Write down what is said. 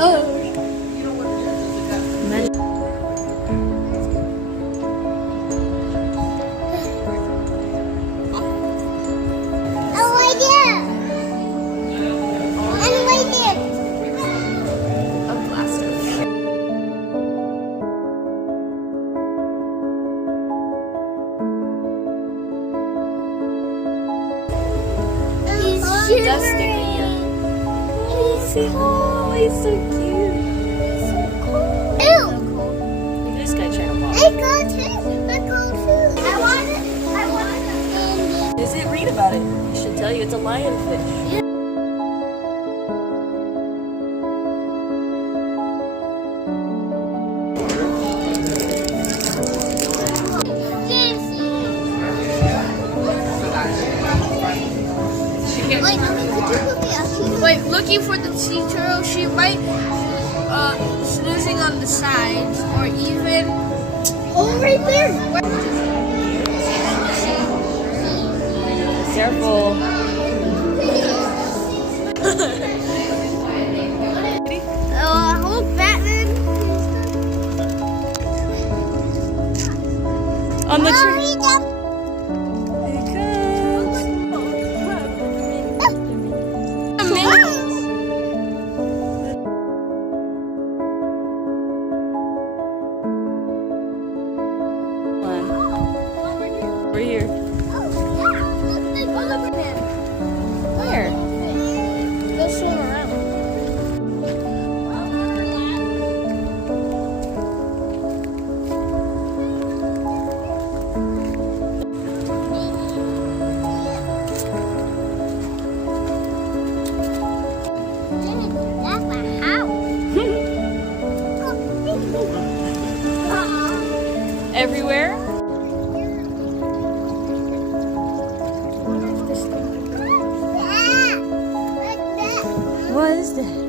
Oh. Just sticking here. Oh, he's so cute. He's so cool. Ew. Look at this guy trying to walk. I go too. I want it. Does it read about it? It should tell you it's a lionfish. Yeah. Like looking for the sea turtle, she might snoozing on the sides or even Right there. Careful. hello Batman. On the tree. Over here. Where? Go swim around. That's my house. Everywhere? What is that?